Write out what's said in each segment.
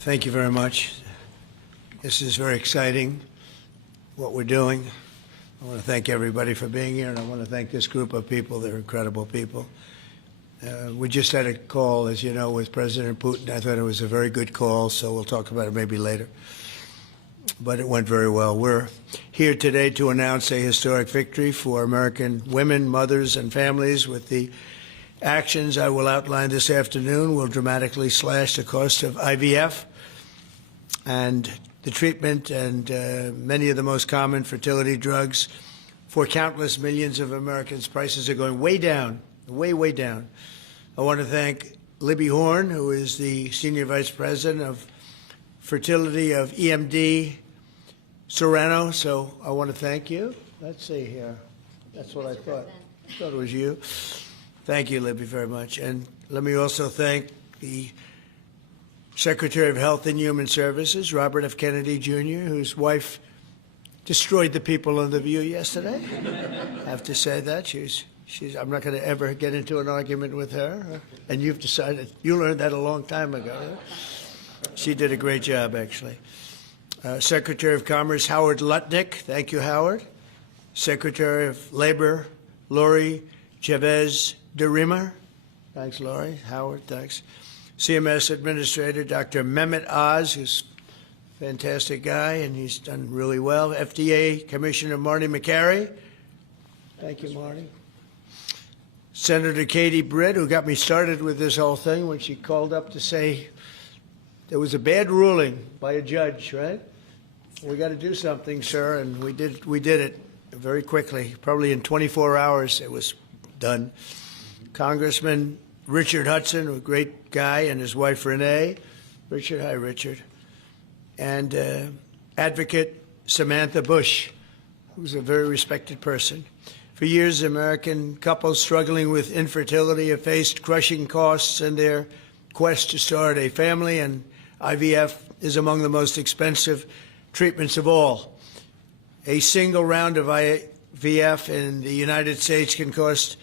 Thank you very much. This is very exciting, what we're doing. I want to thank everybody for being here, and I want to thank this group of people. They're incredible people. We just had a call, as you know, with President Putin. I thought it was a very good call, so we'll talk about it maybe later. But it went very well. We're here today to announce a historic victory for American women, mothers, and families. With the actions I will outline this afternoon will dramatically slash the cost of IVF and the treatment and many of the most common fertility drugs for countless millions of Americans. Prices are going way down, way, way down. I want to thank Libby Horn, who is the Senior Vice President of Fertility of EMD Serrano. So I want to thank you. Let's see here. That's what I thought. I thought it was you. Thank you, Libby, very much. And let me also thank the Secretary of Health and Human Services, Robert F. Kennedy, Jr., whose wife destroyed the people on The View yesterday. I have to say that. I'm not going to ever get into an argument with her. And you've decided, you learned that a long time ago. She did a great job, actually. Secretary of Commerce, Howard Lutnick. Thank you, Howard. Secretary of Labor, Lori Chavez de Rima. Thanks, Lori. Howard, thanks. CMS Administrator, Dr. Mehmet Oz, who's a fantastic guy, and he's done really well. FDA Commissioner Marty McCary. Thank you, Marty. Senator Katie Britt, who got me started with this whole thing when she called up to say there was a bad ruling by a judge, right? We got to do something, sir, and we did it very quickly. Probably in 24 hours it was done. Congressman Richard Hudson, a great guy, and his wife Renee. Richard, hi, Richard. And Advocate Samantha Bush, who's a very respected person. For years, American couples struggling with infertility have faced crushing costs in their quest to start a family, and IVF is among the most expensive treatments of all. A single round of IVF in the United States can cost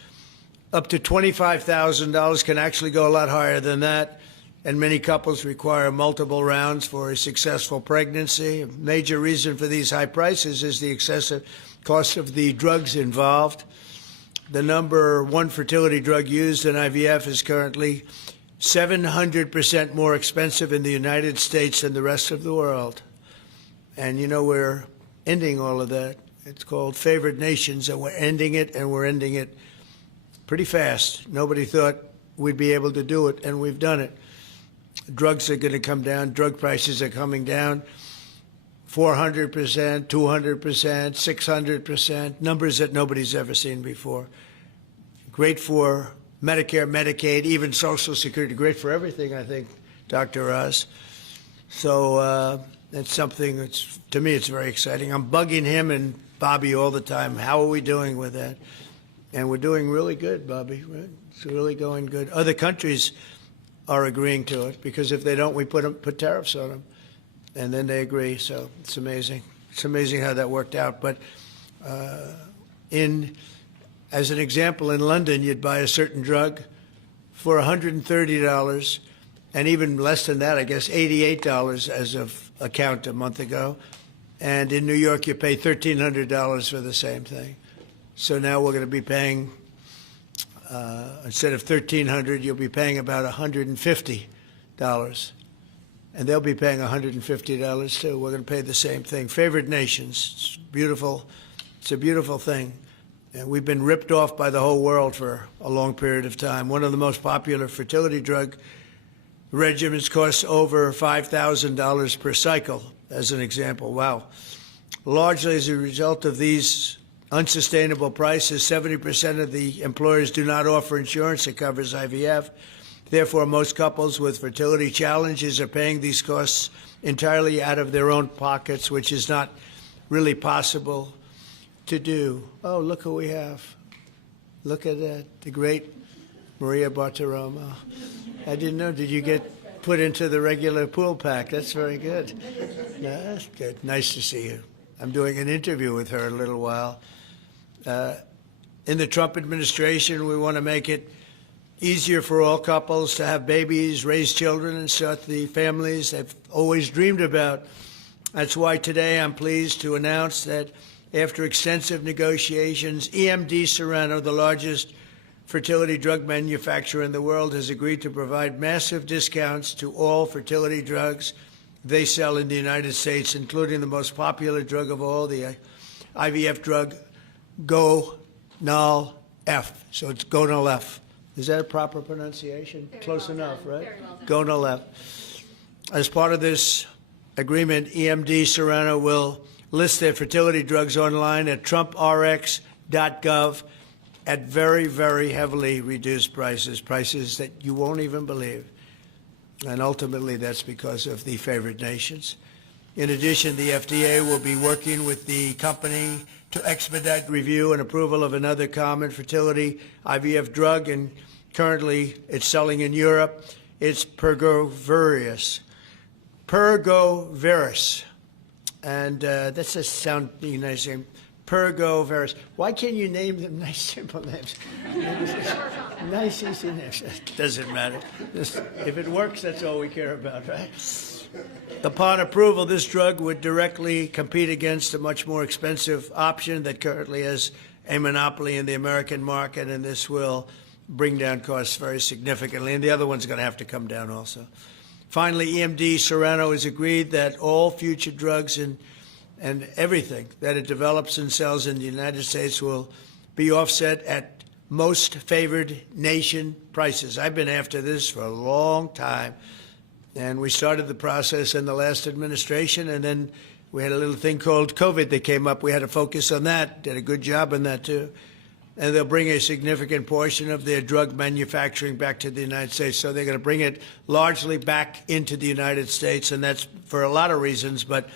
up to $25,000, can actually go a lot higher than that, and many couples require multiple rounds for a successful pregnancy. A major reason for these high prices is the excessive cost of the drugs involved. The number one fertility drug used in IVF is currently 700% more expensive in the United States than the rest of the world. And you know, we're ending all of that. It's called favored nations, and we're ending it, and we're ending it pretty fast. Nobody thought we'd be able to do it, and we've done it. Drugs are going to come down. Drug prices are coming down. 400%, 200%, 600%, numbers that nobody's ever seen before. Great for Medicare, Medicaid, even Social Security. Great for everything, I think, Dr. Oz. So it's something that's, to me, it's very exciting. I'm bugging him and Bobby all the time. How are we doing with that? And we're doing really good, Bobby. Right? It's really going good. Other countries are agreeing to it, because if they don't, we put tariffs on them, and then they agree. So it's amazing. It's amazing how that worked out. But as an example, in London, you'd buy a certain drug for $130, and even less than that, I guess, $88 as of a count a month ago. And in New York, you pay $1,300 for the same thing. So now we're going to be paying, instead of $1,300, you'll be paying about $150. And they'll be paying $150 too. We're going to pay the same thing. Favored nations. It's beautiful. It's a beautiful thing. And we've been ripped off by the whole world for a long period of time. One of the most popular fertility drug regimens costs over $5,000 per cycle, as an example. Wow. Largely as a result of these unsustainable prices, 70% of the employers do not offer insurance that covers IVF. Therefore, most couples with fertility challenges are paying these costs entirely out of their own pockets, which is not really possible to do. Oh, look who we have. Look at that, the great Maria Bartiromo. I didn't know, did you get put into the regular pool pack? That's very good. No, that's good. Nice to see you. I'm doing an interview with her in a little while. In the Trump administration, we want to make it easier for all couples to have babies, raise children, and start the families they've always dreamed about. That's why today I'm pleased to announce that after extensive negotiations, EMD Serono, the largest fertility drug manufacturer in the world, has agreed to provide massive discounts to all fertility drugs they sell in the United States, including the most popular drug of all, the IVF drug, Gonal-F. So it's Gonal-F. Is that a proper pronunciation? Very Close well enough, done. right? Very well done. Gonal-F. As part of this agreement, EMD Serono will list their fertility drugs online at trumprx.gov at very, very heavily reduced prices, prices that you won't even believe. And ultimately, that's because of the favored nations. In addition, the FDA will be working with the company to expedite review and approval of another common fertility IVF drug, and currently it's selling in Europe. It's Pergoveris. And that's a sounding nice name. Pergoveris. Why can't you name them nice, simple names? Nice, easy names. Doesn't matter. If it works, that's all we care about, right? Upon approval, this drug would directly compete against a much more expensive option that currently has a monopoly in the American market, and this will bring down costs very significantly. And the other one's going to have to come down also. Finally, EMD Serono has agreed that all future drugs and everything that it develops and sells in the United States will be offset at most favored nation prices. I've been after this for a long time, and we started the process in the last administration, and then we had a little thing called COVID that came up. We had to focus on that, did a good job on that too. And they'll bring a significant portion of their drug manufacturing back to the United States. So they're going to bring it largely back into the United States, and that's for a lot of reasons, but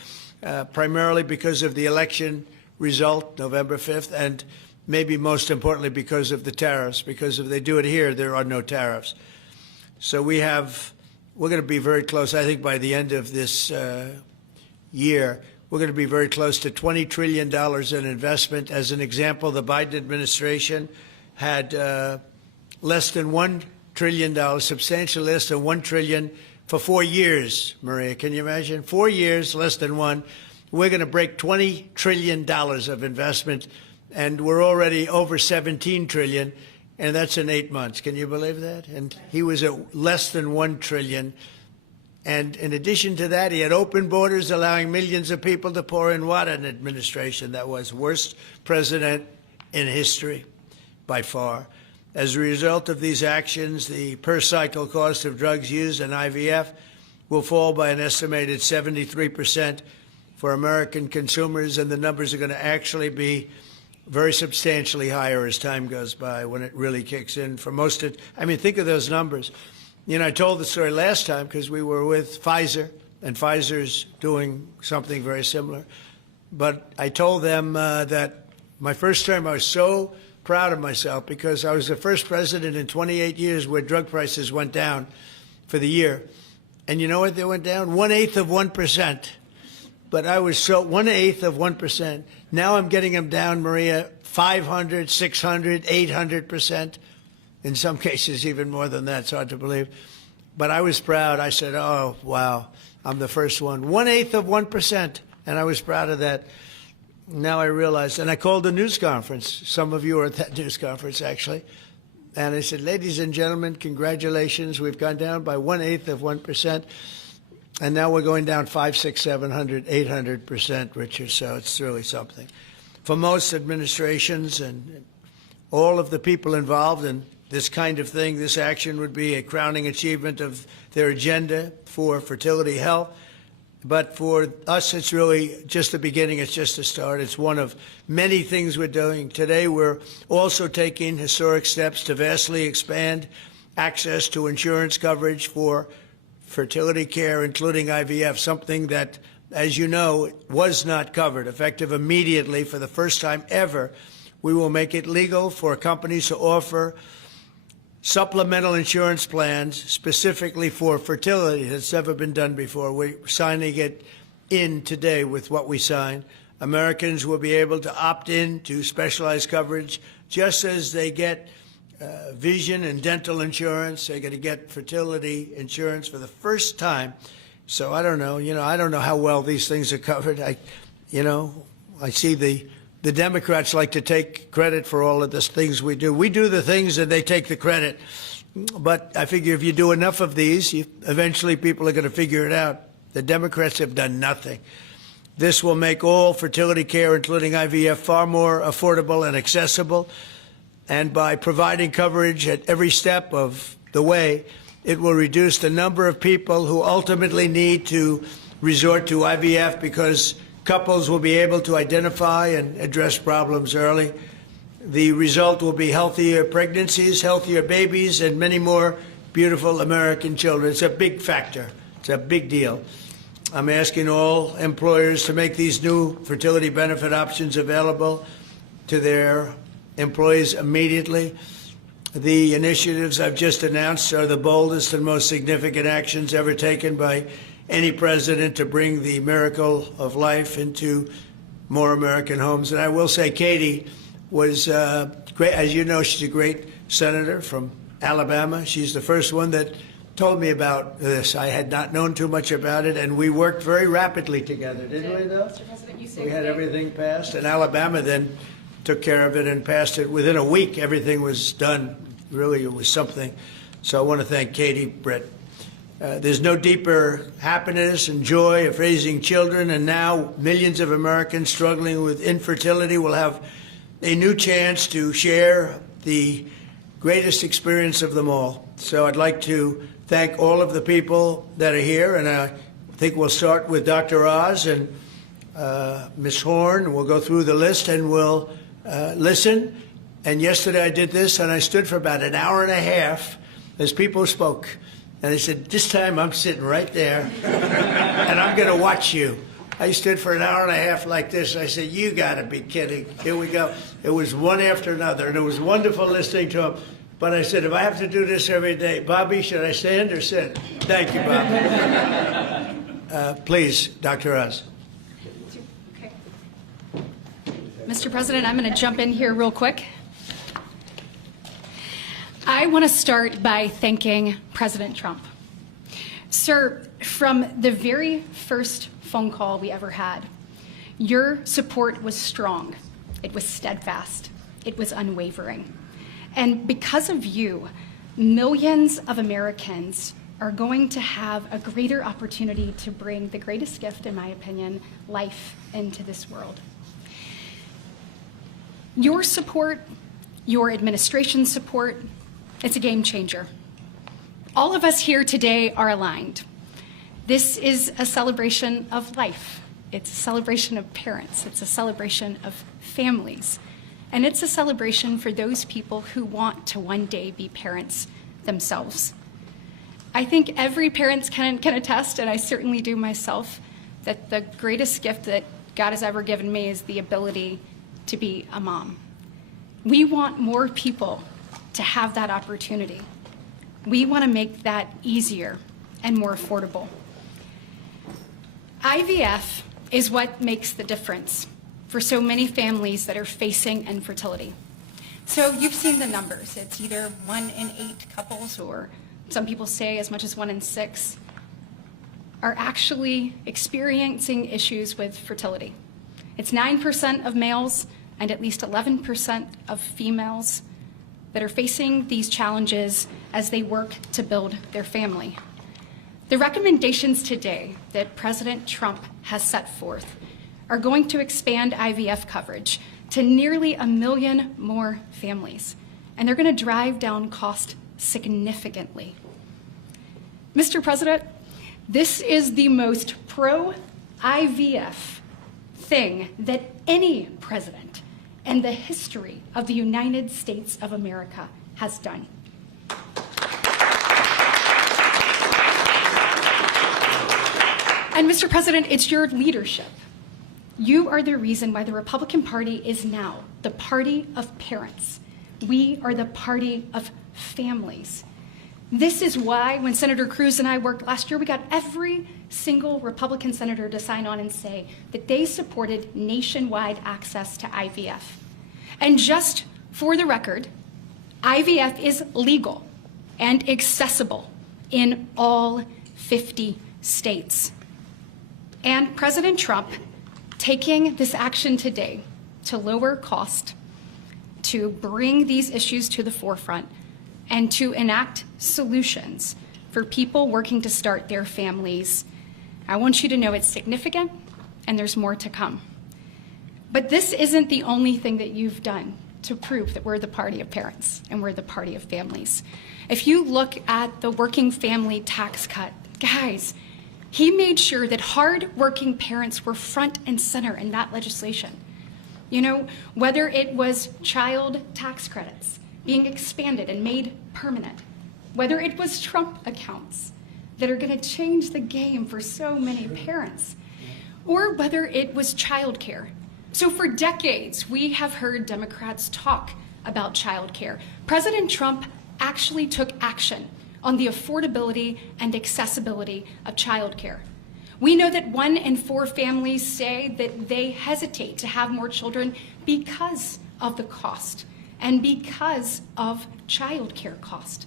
primarily because of the election result, November 5th, and maybe most importantly because of the tariffs, because if they do it here, there are no tariffs. So we're going to be very close. I think by the end of this year, we're going to be very close to $20 trillion in investment. As an example, the Biden administration had less than $1 trillion, substantially less than $1 trillion for 4 years, Maria. Can you imagine? 4 years, less than one. We're going to break $20 trillion of investment, and we're already over $17 trillion, and that's in 8 months. Can you believe that? And he was at less than $1 trillion. And in addition to that, he had open borders, allowing millions of people to pour in. What an administration that was. Worst president in history, by far. As a result of these actions, the per-cycle cost of drugs used in IVF will fall by an estimated 73% for American consumers, and the numbers are going to actually be very substantially higher as time goes by when it really kicks in. For most of, I mean, think of those numbers. You know, I told the story last time because we were with Pfizer, and Pfizer's doing something very similar. But I told them that my first term, I was so proud of myself because I was the first president in 28 years where drug prices went down for the year. And you know what they went down? 1/8 of 1%. But I was so 1/8 of 1%. Now I'm getting them down, Maria, 500, 600, 800%. In some cases, even more than that. It's hard to believe. But I was proud. I said, oh, wow, I'm the first one. 1/8 of 1%. And I was proud of that. Now I realized, and I called a news conference. Some of you were at that news conference, actually. And I said, ladies and gentlemen, congratulations. We've gone down by 1/8 of 1%. And now we're going down 500, 600, 700, 800%, Richard. So it's really something. For most administrations and all of the people involved in this kind of thing, this action would be a crowning achievement of their agenda for fertility health. But for us, it's really just the beginning. It's just the start. It's one of many things we're doing. Today, we're also taking historic steps to vastly expand access to insurance coverage for fertility care, including IVF, something that, as you know, was not covered. Effective immediately, for the first time ever, we will make it legal for companies to offer supplemental insurance plans specifically for fertility. That's never been done before. We're signing it in today with what we sign. Americans will be able to opt in to specialized coverage just as they get vision and dental insurance. They're going to get fertility insurance for the first time. So I don't know. I don't know how well these things are covered. I see the Democrats like to take credit for all of the things we do. We do the things and they take the credit. But I figure if you do enough of these, eventually people are going to figure it out. The Democrats have done nothing. This will make all fertility care, including IVF, far more affordable and accessible. And by providing coverage at every step of the way, it will reduce the number of people who ultimately need to resort to IVF because couples will be able to identify and address problems early. The result will be healthier pregnancies, healthier babies, and many more beautiful American children. It's a big factor. It's a big deal. I'm asking all employers to make these new fertility benefit options available to their employees immediately. The initiatives I've just announced are the boldest and most significant actions ever taken by any president to bring the miracle of life into more American homes. And I will say Katie was great. As you know, she's a great senator from Alabama. She's the first one that told me about this. I had not known too much about it, and we worked very rapidly together, didn't we, though? Mr. President, you say we had everything passed, and Alabama then took care of it and passed it. Within a week, everything was done. Really, it was something. So I want to thank Katie, Brett. There's no deeper happiness and joy of raising children, and now millions of Americans struggling with infertility will have a new chance to share the greatest experience of them all. So I'd like to thank all of the people that are here, and I think we'll start with Dr. Oz and Ms. Horn. We'll go through the list and we'll listen. And yesterday I did this, and I stood for about an hour and a half as people spoke. And I said, this time I'm sitting right there, and I'm going to watch you. I stood for an hour and a half like this. I said, you got to be kidding. Here we go. It was one after another, and it was wonderful listening to them. But I said, if I have to do this every day, Bobby, should I stand or sit? Thank you, Bob. Please, Dr. Oz. Okay. Mr. President, I'm going to jump in here real quick. I want to start by thanking President Trump. Sir, from the very first phone call we ever had, your support was strong. It was steadfast. It was unwavering. And because of you, millions of Americans are going to have a greater opportunity to bring the greatest gift, in my opinion, life into this world. Your support, your administration's support, it's a game changer. All of us here today are aligned. This is a celebration of life. It's a celebration of parents. It's a celebration of families. And it's a celebration for those people who want to one day be parents themselves. I think every parent can attest, and I certainly do myself, that the greatest gift that God has ever given me is the ability to be a mom. We want more people to have that opportunity. We want to make that easier and more affordable. IVF is what makes the difference for so many families that are facing infertility. So you've seen the numbers. It's either 1 in 8 couples, or some people say as much as 1 in 6, are actually experiencing issues with fertility. It's 9% of males and at least 11% of females that are facing these challenges as they work to build their family. The recommendations today that President Trump has set forth are going to expand IVF coverage to nearly 1 million more families, and they're going to drive down cost significantly. Mr. President, this is the most pro-IVF thing that any president in the history of the United States of America has done. And Mr. President, it's your leadership. You are the reason why the Republican Party is now the party of parents. We are the party of families. This is why when Senator Cruz and I worked last year, we got every single Republican senator to sign on and say that they supported nationwide access to IVF. And just for the record, IVF is legal and accessible in all 50 states. And President Trump taking this action today to lower cost, to bring these issues to the forefront, and to enact solutions for people working to start their families. I want you to know it's significant, and there's more to come. But this isn't the only thing that you've done to prove that we're the party of parents and we're the party of families. If you look at the working family tax cut, guys, he made sure that hard-working parents were front and center in that legislation. You know, whether it was child tax credits being expanded and made permanent, whether it was Trump accounts that are going to change the game for so many parents, or whether it was childcare. So for decades, we have heard Democrats talk about childcare. President Trump actually took action on the affordability and accessibility of childcare. We know that 1 in 4 families say that they hesitate to have more children because of the cost and because of childcare cost.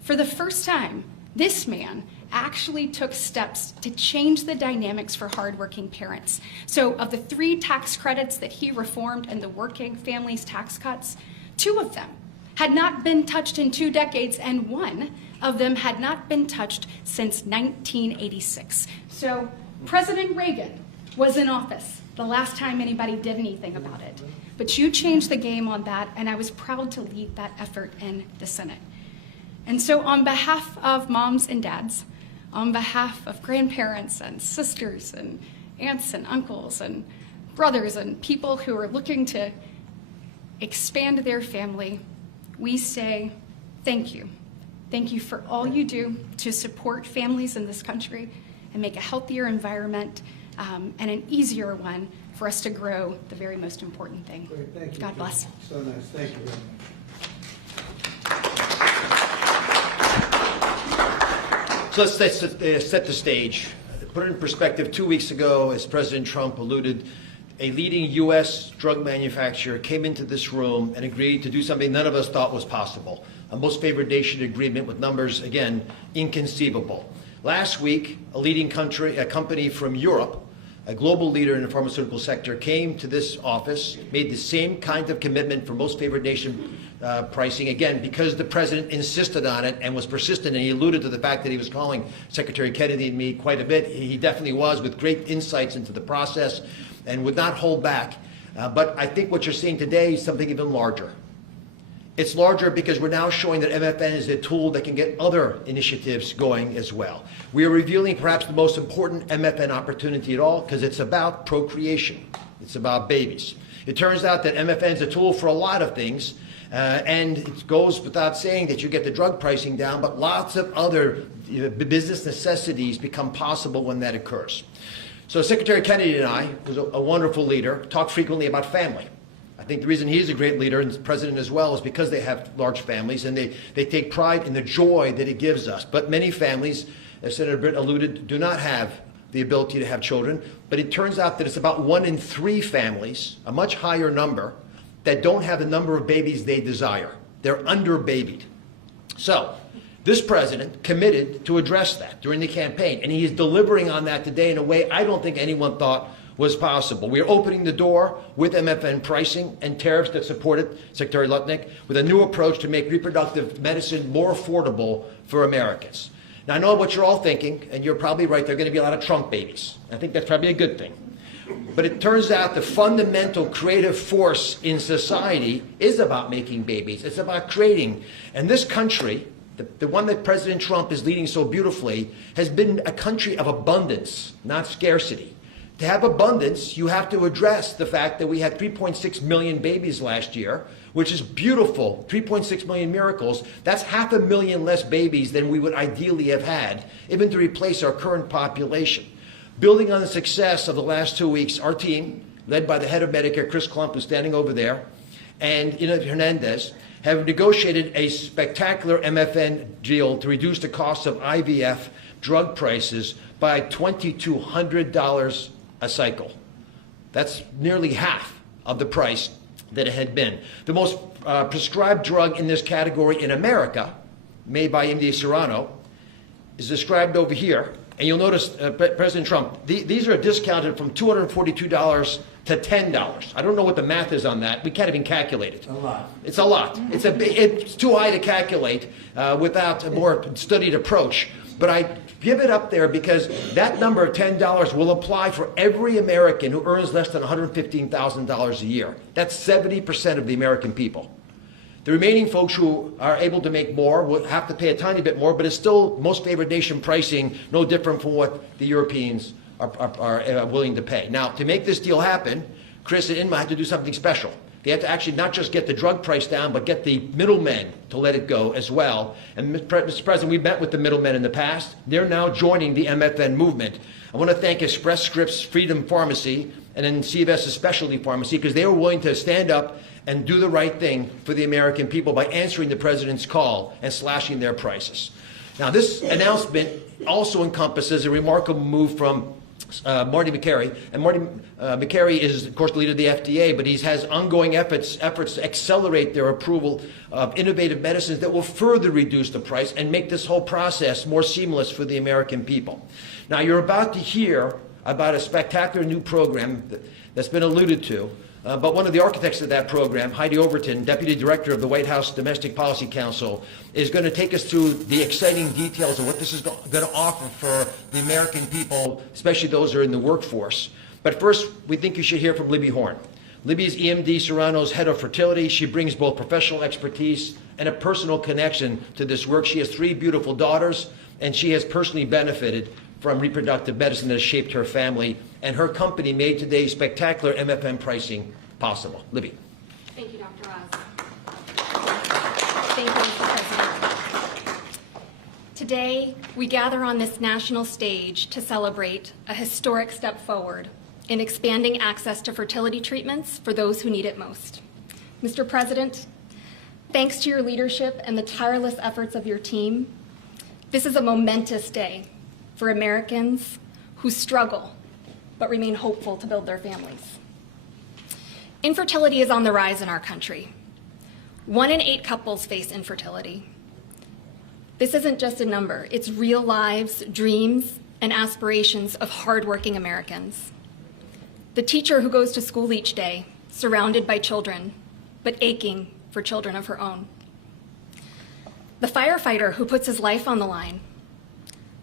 For the first time, this man actually took steps to change the dynamics for hardworking parents. So of the 3 tax credits that he reformed and the working families tax cuts, 2 of them had not been touched in 2 decades, and 1 of them had not been touched since 1986. So President Reagan was in office the last time anybody did anything about it. But you changed the game on that, and I was proud to lead that effort in the Senate. And so on behalf of moms and dads, on behalf of grandparents and sisters and aunts and uncles and brothers and people who are looking to expand their family, we say thank you. Thank you for all you do to support families in this country and make a healthier environment and an easier one for us to grow the very most important thing. Great, thank you. God bless. So nice. Thank you very much. So let's set the stage. Put it in perspective, 2 weeks ago, as President Trump alluded, a leading U.S. drug manufacturer came into this room and agreed to do something none of us thought was possible. A most favored nation agreement with numbers, again, inconceivable. Last week, a company from Europe, a global leader in the pharmaceutical sector, came to this office, made the same kind of commitment for most favored nation pricing, again, because the president insisted on it and was persistent, and he alluded to the fact that he was calling Secretary Kennedy and me quite a bit. He definitely was, with great insights into the process, and would not hold back. But I think what you're seeing today is something even larger. It's larger because we're now showing that MFN is a tool that can get other initiatives going as well. We are revealing perhaps the most important MFN opportunity at all, because it's about procreation. It's about babies. It turns out that MFN is a tool for a lot of things, and it goes without saying that you get the drug pricing down, but lots of other business necessities become possible when that occurs. So Secretary Kennedy and I, who's a wonderful leader, talk frequently about family. I think the reason he's a great leader, and the president as well, is because they have large families and they take pride in the joy that it gives us. But many families, as Senator Britt alluded, do not have the ability to have children. But it turns out that it's about 1 in 3 families, a much higher number, that don't have the number of babies they desire. They're under-babied. So this president committed to address that during the campaign, and he is delivering on that today in a way I don't think anyone thought was possible. We are opening the door with MFN pricing and tariffs that supported Secretary Lutnick with a new approach to make reproductive medicine more affordable for Americans. Now, I know what you're all thinking, and you're probably right. There are going to be a lot of Trump babies. I think that's probably a good thing. But it turns out the fundamental creative force in society is about making babies. It's about creating. And this country, the one that President Trump is leading so beautifully, has been a country of abundance, not scarcity. To have abundance, you have to address the fact that we had 3.6 million babies last year, which is beautiful. 3.6 million miracles. That's 500,000 less babies than we would ideally have had, even to replace our current population. Building on the success of the last 2 weeks, our team, led by the head of Medicare, Chris Klump, who's standing over there, and Ina Hernandez, have negotiated a spectacular MFN deal to reduce the cost of IVF drug prices by $2,200 a cycle. That's nearly half of the price that it had been. The most prescribed drug in this category in America, made by MD Serrano, is described over here. And you'll notice, President Trump, these are discounted from $242 to $10. I don't know what the math is on that. We can't even calculate it. A lot. It's a lot. It's too high to calculate without a more studied approach. But I give it up there because that number of $10 will apply for every American who earns less than $115,000 a year. That's 70% of the American people. The remaining folks who are able to make more will have to pay a tiny bit more, but it's still most favored nation pricing, no different from what the Europeans are willing to pay. Now, to make this deal happen, Chris and Inma had to do something special. They had to actually not just get the drug price down, but get the middlemen to let it go as well. And Mr. President, we've met with the middlemen in the past. They're now joining the MFN movement. I want to thank Express Scripts Freedom Pharmacy and then CVS's Specialty Pharmacy because they were willing to stand up and do the right thing for the American people by answering the president's call and slashing their prices. Now, this announcement also encompasses a remarkable move from Marty Makary. And Marty Makary is, of course, the leader of the FDA, but he has ongoing efforts to accelerate their approval of innovative medicines that will further reduce the price and make this whole process more seamless for the American people. Now, you're about to hear about a spectacular new program that's been alluded to. But one of the architects of that program, Heidi Overton, Deputy Director of the White House Domestic Policy Council, is going to take us through the exciting details of what this is going to offer for the American people, especially those who are in the workforce. But first, we think you should hear from Libby Horn. Libby is EMD Serrano's head of fertility. She brings both professional expertise and a personal connection to this work. She has 3 beautiful daughters, and she has personally benefited from reproductive medicine that has shaped her family, and her company made today's spectacular MFN pricing possible. Libby. Thank you, Dr. Oz. Thank you, Mr. President. Today, we gather on this national stage to celebrate a historic step forward in expanding access to fertility treatments for those who need it most. Mr. President, thanks to your leadership and the tireless efforts of your team, this is a momentous day for Americans who struggle but remain hopeful to build their families. Infertility is on the rise in our country. 1 in 8 couples face infertility. This isn't just a number, it's real lives, dreams, and aspirations of hardworking Americans. The teacher who goes to school each day, surrounded by children, but aching for children of her own. The firefighter who puts his life on the line,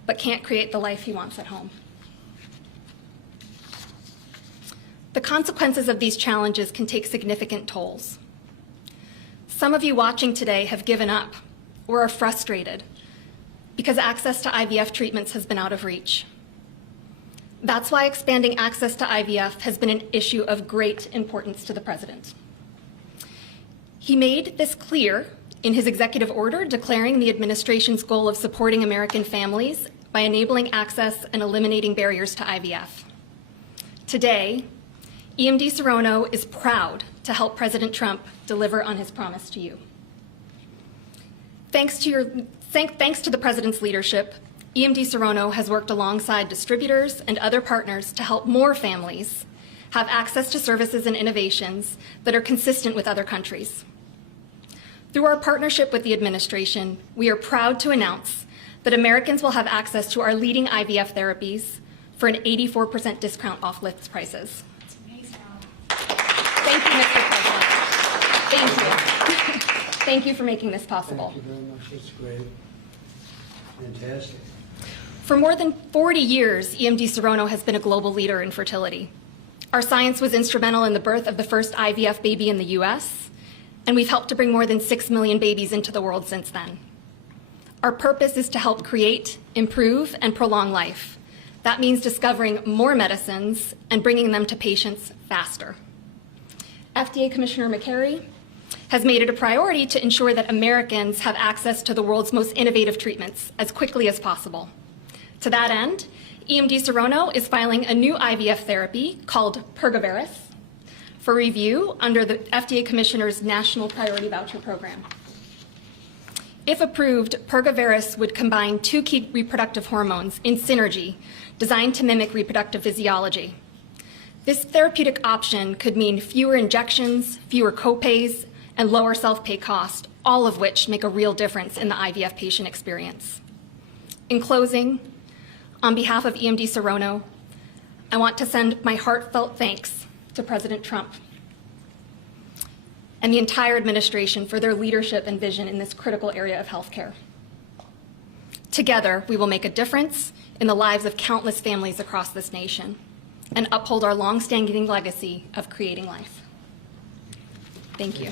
but can't create the life he wants at home. The consequences of these challenges can take significant tolls. Some of you watching today have given up or are frustrated because access to IVF treatments has been out of reach. That's why expanding access to IVF has been an issue of great importance to the President. He made this clear in his executive order declaring the administration's goal of supporting American families by enabling access and eliminating barriers to IVF. Today, EMD Serrano is proud to help President Trump deliver on his promise to you. Thanks to the President's leadership, EMD Serrano has worked alongside distributors and other partners to help more families have access to services and innovations that are consistent with other countries. Through our partnership with the administration, we are proud to announce that Americans will have access to our leading IVF therapies for an 84% discount off list prices. That's amazing. Thank you, Mr. President. Thank you. Thank you for making this possible. Thank you very much. That's great. Fantastic. For more than 40 years, EMD Serrano has been a global leader in fertility. Our science was instrumental in the birth of the first IVF baby in the US, and we've helped to bring more than 6 million babies into the world since then. Our purpose is to help create, improve, and prolong life. That means discovering more medicines and bringing them to patients faster. FDA Commissioner Makary has made it a priority to ensure that Americans have access to the world's most innovative treatments as quickly as possible. To that end, EMD Serrano is filing a new IVF therapy called Pergoveris for review under the FDA Commissioner's National Priority Voucher Program. If approved, Pergoveris would combine 2 key reproductive hormones in synergy designed to mimic reproductive physiology. This therapeutic option could mean fewer injections, fewer copays, and lower self-pay cost, all of which make a real difference in the IVF patient experience. In closing, on behalf of EMD Serono, I want to send my heartfelt thanks to President Trump and the entire administration for their leadership and vision in this critical area of healthcare. Together, we will make a difference in the lives of countless families across this nation and uphold our long-standing legacy of creating life. Thank you.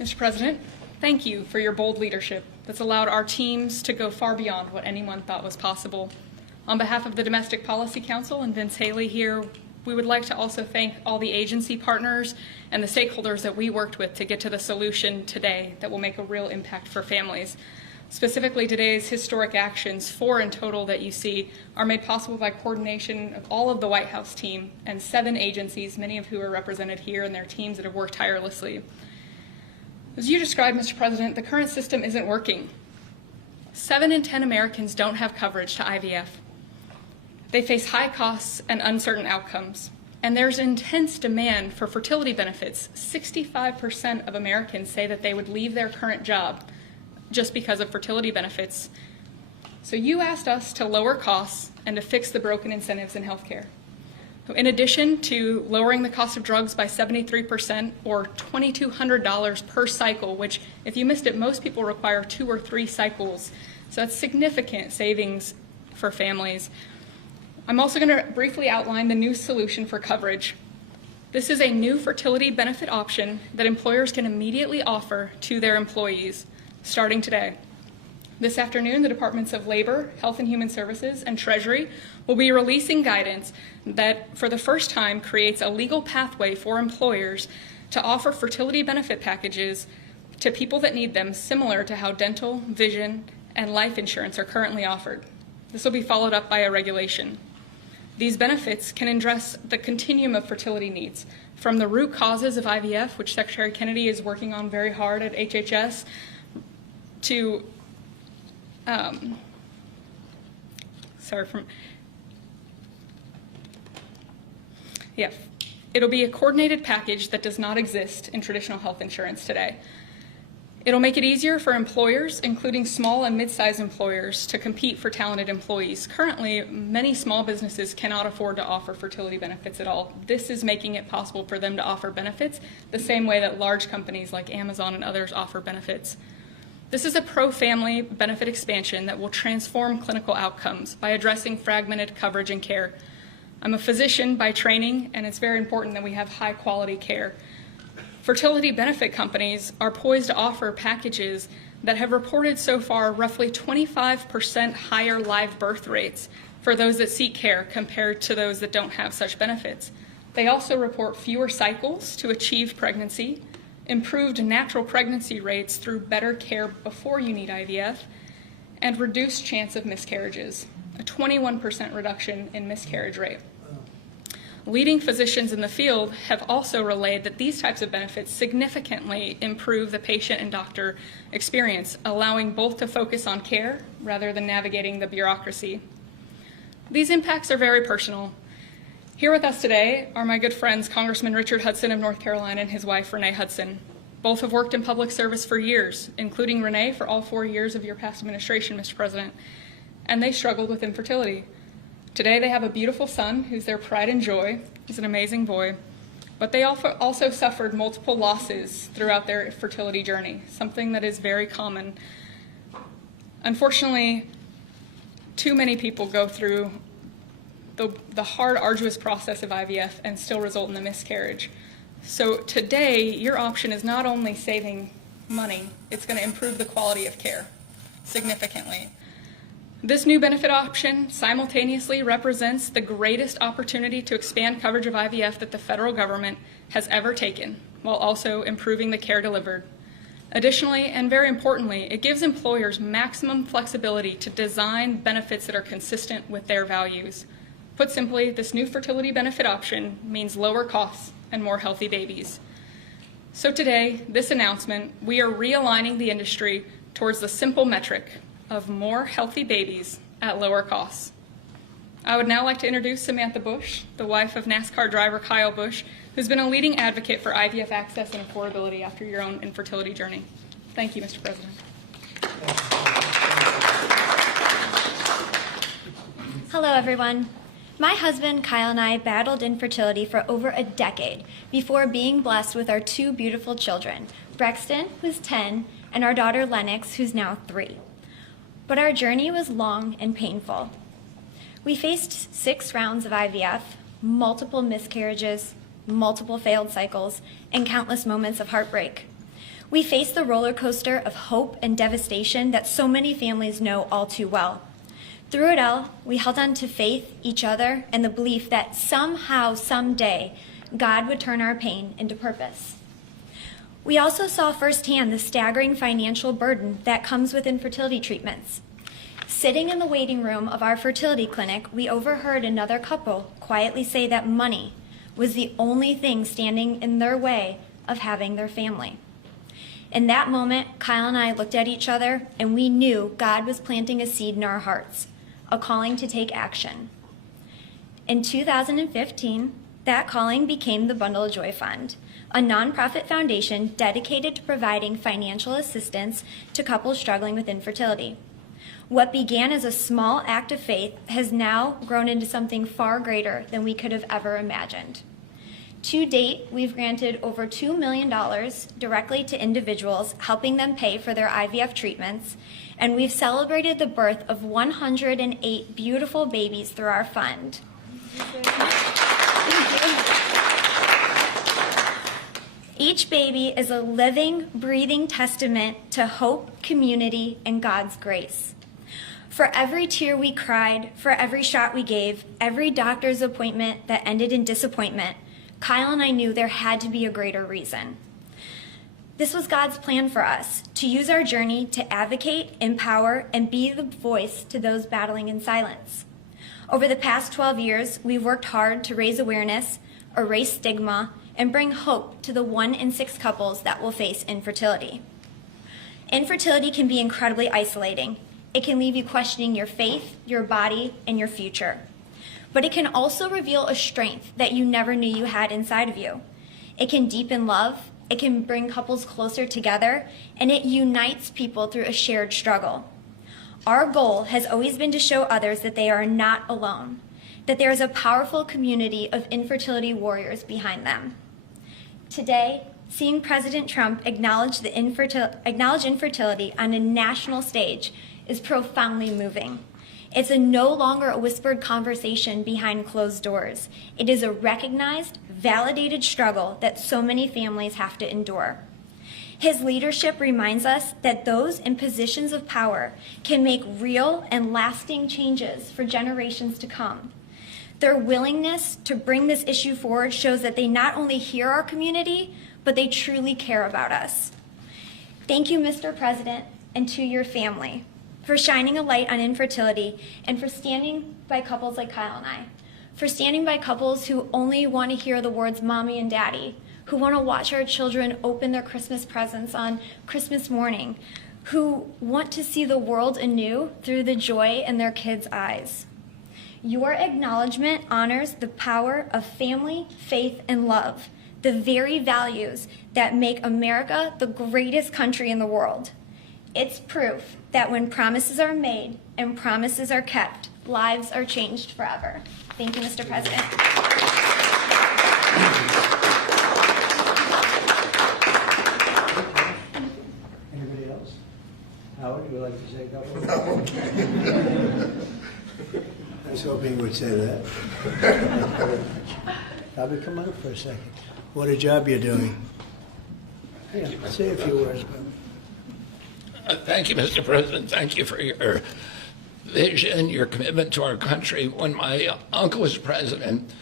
Mr. President, thank you for your bold leadership that's allowed our teams to go far beyond what anyone thought was possible. On behalf of the Domestic Policy Council and Vince Haley here, we would like to also thank all the agency partners and the stakeholders that we worked with to get to the solution today that will make a real impact for families. Specifically, today's historic actions, 4 in total that you see, are made possible by coordination of all of the White House team and 7 agencies, many of who are represented here, and their teams that have worked tirelessly. As you described, Mr. President, the current system isn't working. 7 in 10 Americans don't have coverage to IVF. They face high costs and uncertain outcomes. And there's intense demand for fertility benefits. 65% of Americans say that they would leave their current job just because of fertility benefits. So you asked us to lower costs and to fix the broken incentives in healthcare. In addition to lowering the cost of drugs by 73% or $2,200 per cycle, which if you missed it, most people require 2 or 3 cycles. So that's significant savings for families. I'm also going to briefly outline the new solution for coverage. This is a new fertility benefit option that employers can immediately offer to their employees starting today. This afternoon, the Departments of Labor, Health and Human Services, and Treasury will be releasing guidance that, for the first time, creates a legal pathway for employers to offer fertility benefit packages to people that need them, similar to how dental, vision, and life insurance are currently offered. This will be followed up by a regulation. These benefits can address the continuum of fertility needs, from the root causes of IVF, which Secretary Kennedy is working on very hard at HHS, to it'll be a coordinated package that does not exist in traditional health insurance today. It'll make it easier for employers, including small and mid-sized employers, to compete for talented employees. Currently, many small businesses cannot afford to offer fertility benefits at all. This is making it possible for them to offer benefits the same way that large companies like Amazon and others offer benefits. This is a pro-family benefit expansion that will transform clinical outcomes by addressing fragmented coverage and care. I'm a physician by training, and it's very important that we have high-quality care. Fertility benefit companies are poised to offer packages that have reported so far roughly 25% higher live birth rates for those that seek care compared to those that don't have such benefits. They also report fewer cycles to achieve pregnancy, improved natural pregnancy rates through better care before you need IVF, and reduced chance of miscarriages, a 21% reduction in miscarriage rate. Leading physicians in the field have also relayed that these types of benefits significantly improve the patient and doctor experience, allowing both to focus on care rather than navigating the bureaucracy. These impacts are very personal. Here with us today are my good friends, Congressman Richard Hudson of North Carolina and his wife, Renee Hudson. Both have worked in public service for years, including Renee for all 4 years of your past administration, Mr. President, and they struggled with infertility. Today they have a beautiful son who's their pride and joy. He's an amazing boy. But they also suffered multiple losses throughout their fertility journey, something that is very common. Unfortunately, too many people go through the hard, arduous process of IVF and still result in a miscarriage. So today, your option is not only saving money, it's going to improve the quality of care significantly. This new benefit option simultaneously represents the greatest opportunity to expand coverage of IVF that the federal government has ever taken, while also improving the care delivered. Additionally, and very importantly, it gives employers maximum flexibility to design benefits that are consistent with their values. Put simply, this new fertility benefit option means lower costs and more healthy babies. So today, this announcement, we are realigning the industry towards the simple metric of more healthy babies at lower costs. I would now like to introduce Samantha Bush, the wife of NASCAR driver Kyle Busch, who's been a leading advocate for IVF access and affordability after your own infertility journey. Thank you, Mr. President. Hello, everyone. My husband, Kyle, and I battled infertility for over a decade before being blessed with our two beautiful children, Brexton, who's 10, and our daughter, Lennox, who's now 3. But our journey was long and painful. We faced 6 rounds of IVF, multiple miscarriages, multiple failed cycles, and countless moments of heartbreak. We faced the roller coaster of hope and devastation that so many families know all too well. Through it all, we held on to faith, each other, and the belief that somehow, someday, God would turn our pain into purpose. We also saw firsthand the staggering financial burden that comes with infertility treatments. Sitting in the waiting room of our fertility clinic, we overheard another couple quietly say that money was the only thing standing in their way of having their family. In that moment, Kyle and I looked at each other, and we knew God was planting a seed in our hearts, a calling to take action. In 2015, that calling became the Bundle of Joy Fund, a nonprofit foundation dedicated to providing financial assistance to couples struggling with infertility. What began as a small act of faith has now grown into something far greater than we could have ever imagined. To date, we've granted over $2 million directly to individuals, helping them pay for their IVF treatments, and we've celebrated the birth of 108 beautiful babies through our fund. Each baby is a living, breathing testament to hope, community, and God's grace. For every tear we cried, for every shot we gave, every doctor's appointment that ended in disappointment, Kyle and I knew there had to be a greater reason. This was God's plan for us, to use our journey to advocate, empower, and be the voice to those battling in silence. Over the past 12 years, we've worked hard to raise awareness, erase stigma, and bring hope to the 1 in 6 couples that will face infertility. Infertility can be incredibly isolating. It can leave you questioning your faith, your body, and your future. But it can also reveal a strength that you never knew you had inside of you. It can deepen love, it can bring couples closer together, and it unites people through a shared struggle. Our goal has always been to show others that they are not alone, that there is a powerful community of infertility warriors behind them. Today, seeing President Trump acknowledge infertility on a national stage is profoundly moving. It's no longer a whispered conversation behind closed doors. It is a recognized, validated struggle that so many families have to endure. His leadership reminds us that those in positions of power can make real and lasting changes for generations to come. Their willingness to bring this issue forward shows that they not only hear our community, but they truly care about us. Thank you, Mr. President, and to your family, for shining a light on infertility and for standing by couples like Kyle and I, for standing by couples who only want to hear the words mommy and daddy, who want to watch our children open their Christmas presents on Christmas morning, who want to see the world anew through the joy in their kids' eyes. Your acknowledgement honors the power of family, faith, and love, the very values that make America the greatest country in the world. It's proof that when promises are made and promises are kept, lives are changed forever. Thank you, Mr. President. Anybody else? Howard, you would like to say a couple? I was hoping you would say that. Howard, come up for a second. What a job you're doing. Yeah, say a few words, brother. Thank you, Mr. President. Thank you for your vision, your commitment to our country. When my uncle was president,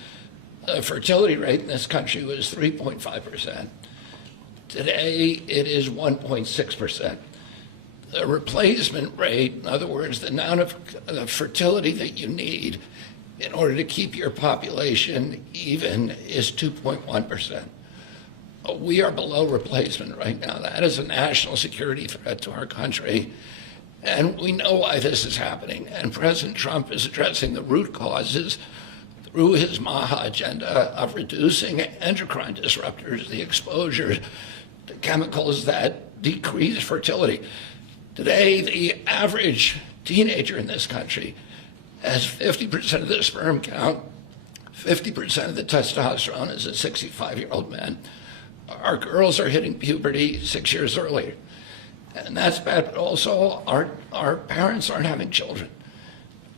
the fertility rate in this country was 3.5%. Today, it is 1.6%. The replacement rate, in other words, the amount of fertility that you need in order to keep your population even, is 2.1%. We are below replacement right now. That is a national security threat to our country. And we know why this is happening. And President Trump is addressing the root causes through his MAHA agenda of reducing endocrine disruptors, the exposure to chemicals that decrease fertility. Today, the average teenager in this country has 50% of the sperm count, 50% of the testosterone as a 65-year-old man. Our girls are hitting puberty 6 years earlier. And that's bad, but also our parents aren't having children.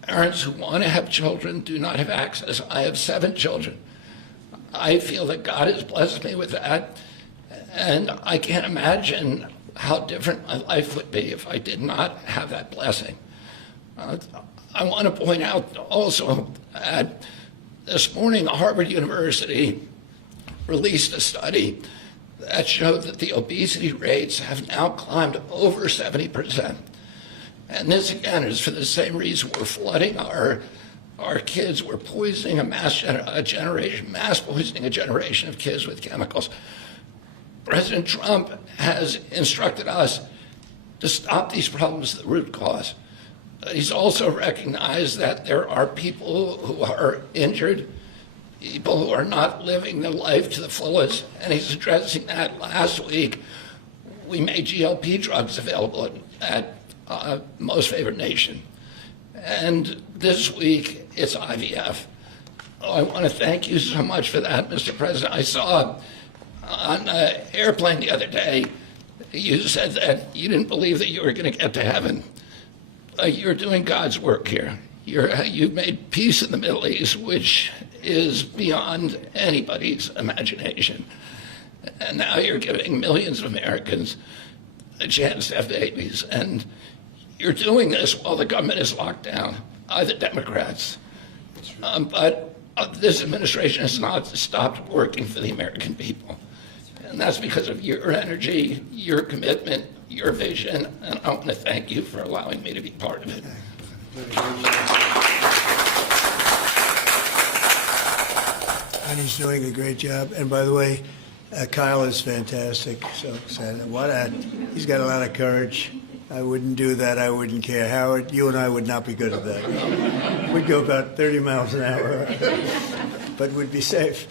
Parents who want to have children do not have access. I have 7 children. I feel that God has blessed me with that, and I can't imagine how different my life would be if I did not have that blessing. I want to point out also that this morning Harvard University released a study that showed that the obesity rates have now climbed over 70%. And this, again, is for the same reason we're flooding our kids. We're poisoning mass poisoning a generation of kids with chemicals. President Trump has instructed us to stop these problems at the root cause. He's also recognized that there are people who are injured, people who are not living their life to the fullest, and he's addressing that. Last week, we made GLP drugs available at Most Favored Nation. And this week, it's IVF. I want to thank you so much for that, Mr. President. I saw on an airplane the other day, you said that you didn't believe that you were going to get to heaven. You're doing God's work here. You've made peace in the Middle East, which is beyond anybody's imagination. And now you're giving millions of Americans a chance to have babies. And you're doing this while the government is locked down by the Democrats. But this administration has not stopped working for the American people. And that's because of your energy, your commitment, your vision, and I want to thank you for allowing me to be part of it. And he's doing a great job. And by the way, Kyle is fantastic. So excited. He's got a lot of courage. I wouldn't do that. I wouldn't care. Howard, you and I would not be good at that. We'd go about 30 miles an hour, but we'd be safe.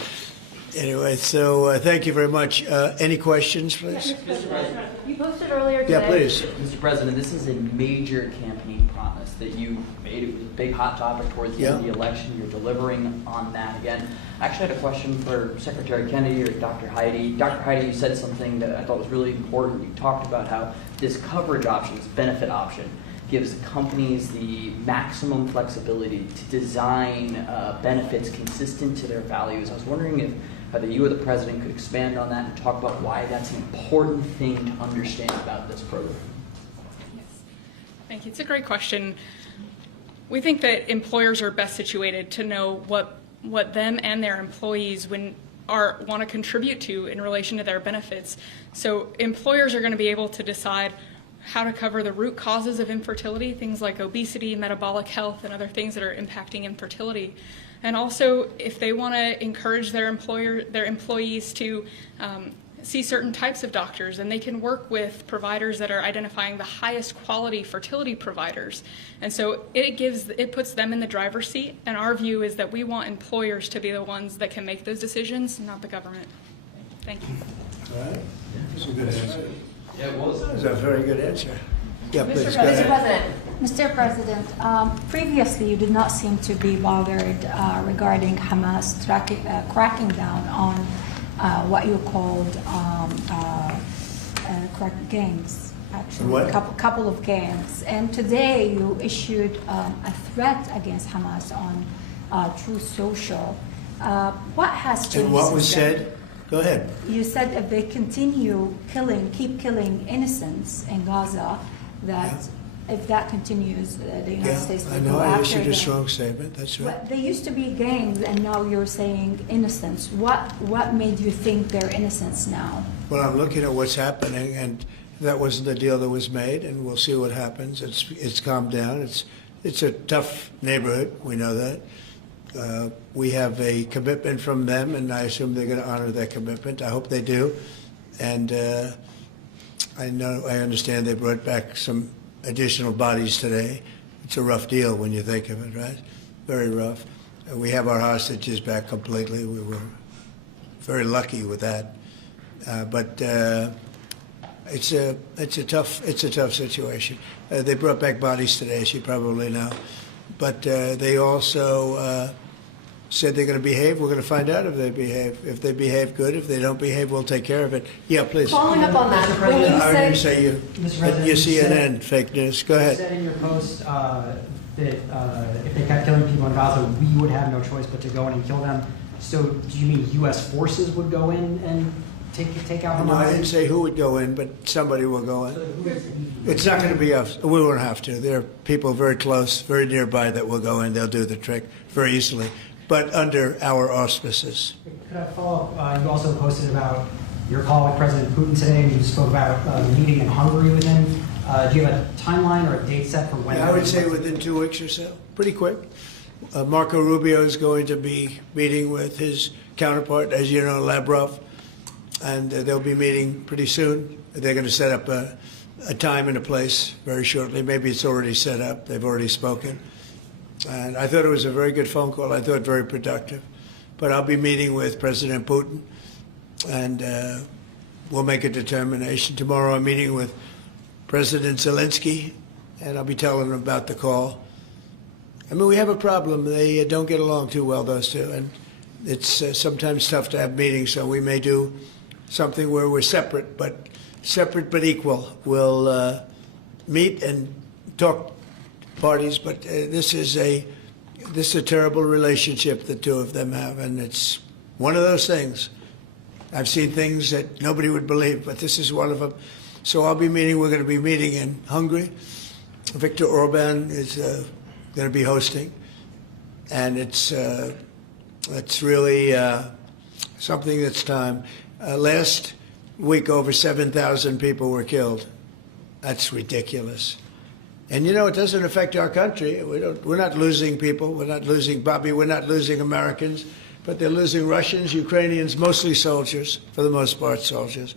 Anyway, so thank you very much. Any questions, please? Mr. President, you posted earlier today. Yeah, please. Mr. President, this is a major campaign promise that you made. It was a big hot topic towards the end of the election. You're delivering on that again. I actually had a question for Secretary Kennedy or Dr. Heidi. Dr. Heidi, you said something that I thought was really important. You talked about how this coverage option, this benefit option, gives companies the maximum flexibility to design benefits consistent to their values. I was wondering if either you or the President could expand on that and talk about why that's an important thing to understand about this program. Yes. Thank you. It's a great question. We think that employers are best situated to know what them and their employees want to contribute to in relation to their benefits. So employers are going to be able to decide how to cover the root causes of infertility, things like obesity, metabolic health, and other things that are impacting infertility. And also, if they want to encourage their employees to see certain types of doctors, then they can work with providers that are identifying the highest quality fertility providers. And so it puts them in the driver's seat. And our view is that we want employers to be the ones that can make those decisions, not the government. Thank you. All right. That's a good answer. Yeah, it was. That's a very good answer. Yeah, please, go Mr. ahead. President, previously you did not seem to be bothered regarding Hamas cracking down on what you called gangs, actually, What? couple of gangs. And today you issued a threat against Hamas on Truth Social. What has changed? And what was since then? said? Go ahead. You said if they continue keep killing innocents in Gaza, that if that continues, the United States will I go know. I after issued a them. strong statement. That's right. But they used to be gangs, and now you're saying innocents. What made you think they're innocents now? Well, I'm looking at what's happening, and that wasn't the deal that was made, and we'll see what happens. It's calmed down. It's a tough neighborhood. We know that. We have a commitment from them, and I assume they're going to honor that commitment. I hope they do. And I understand they brought back some additional bodies today. It's a rough deal when you think of it, right? Very rough. We have our hostages back completely. We were very lucky with that. But it's a tough situation. They brought back bodies today, as you probably know. But they also said they're going to behave. We're going to find out if they behave. If they behave good, if they don't behave, we'll take care of it. Yeah, please. Following up on that, when you I didn't said, say you. You CNN fake news. Go You ahead. said in your post that if they kept killing people in Gaza, we would have no choice but to go in and kill them. So do you mean U.S. forces would go in and take out Hamas? No, I didn't say who would go in, but somebody will go in. It's not going to be us. We won't have to. There are people very close, very nearby that will go in. They'll do the trick very easily, but under our auspices. Could I follow up? You also posted about your call with President Putin today, and you spoke about the meeting in Hungary with him. Do you have a timeline or a date set for when? Yeah, I would say within 2 weeks or so, pretty quick. Marco Rubio is going to be meeting with his counterpart, as you know, Lavrov, and they'll be meeting pretty soon. They're going to set up a time and a place very shortly. Maybe it's already set up. They've already spoken. And I thought it was a very good phone call. I thought very productive. But I'll be meeting with President Putin, and we'll make a determination. Tomorrow I'm meeting with President Zelensky, and I'll be telling him about the call. I mean, we have a problem. They don't get along too well, those two, and it's sometimes tough to have meetings, so we may do something where we're separate but equal. We'll meet and talk parties, but this is a terrible relationship the two of them have, and it's one of those things. I've seen things that nobody would believe, but this is one of them. So we're going to be meeting in Hungary. Viktor Orban is going to be hosting, and it's really something that's time. Last week, over 7,000 people were killed. That's ridiculous. And you know, it doesn't affect our country. We're not losing people. We're not losing Bobby. We're not losing Americans, but they're losing Russians, Ukrainians, mostly soldiers, for the most part, soldiers.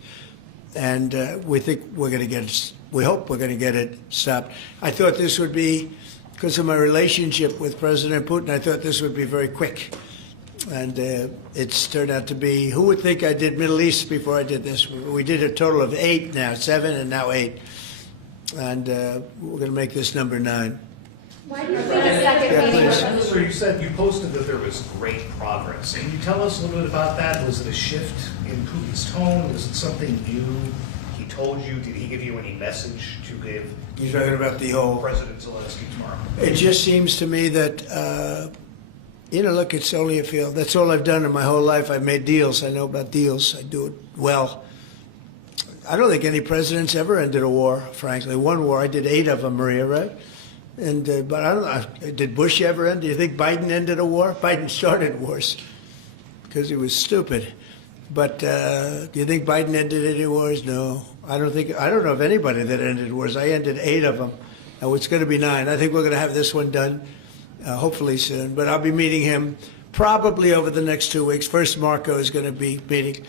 And we think we're going to get it. We hope we're going to get it stopped. I thought this would be, because of my relationship with President Putin, I thought this would be very quick. And it's turned out to be, who would think I did Middle East before I did this? We did a total of 8 now, 7 and now 8. And we're going to make this number 9. why do you think a second meeting? So you said you posted that there was great progress. Can you tell us a little bit about that? Was it a shift in Putin's tone? Was it something new he told you? Did he give you any message to give? You're talking about the whole President Zelensky tomorrow. It just seems to me that, look, it's only a field. That's all I've done in my whole life. I've made deals. I know about deals. I do it well. I don't think any president's ever ended a war, frankly. One war, I did 8 of them, Maria, right? And but I don't know, did Bush ever end? Do you think Biden ended a war? Biden started wars because he was stupid. But do you think Biden ended any wars? No. I don't know of anybody that ended wars. I ended 8 of them. And it's going to be 9. I think we're going to have this one done hopefully soon. But I'll be meeting him probably over the next 2 weeks. First, Marco is going to be meeting.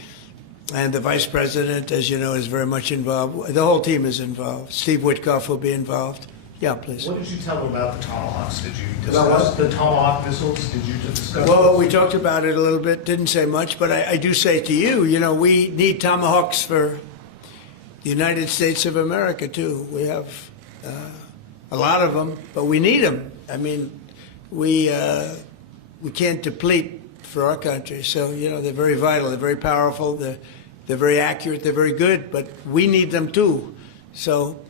And the vice president, as you know, is very much involved. The whole team is involved. Steve Witkoff will be involved. Yeah, please. What did you tell him about the Tomahawks? Did you About what? discuss the Tomahawk missiles? Did you discuss? Well, we talked about it a little bit. Didn't say much, but I do say to you, we need Tomahawks for the United States of America, too. We have a lot of them, but we need them. I mean, we can't deplete for our country. So, they're very vital. They're very powerful. They're very accurate. They're very good, but we need them, too. So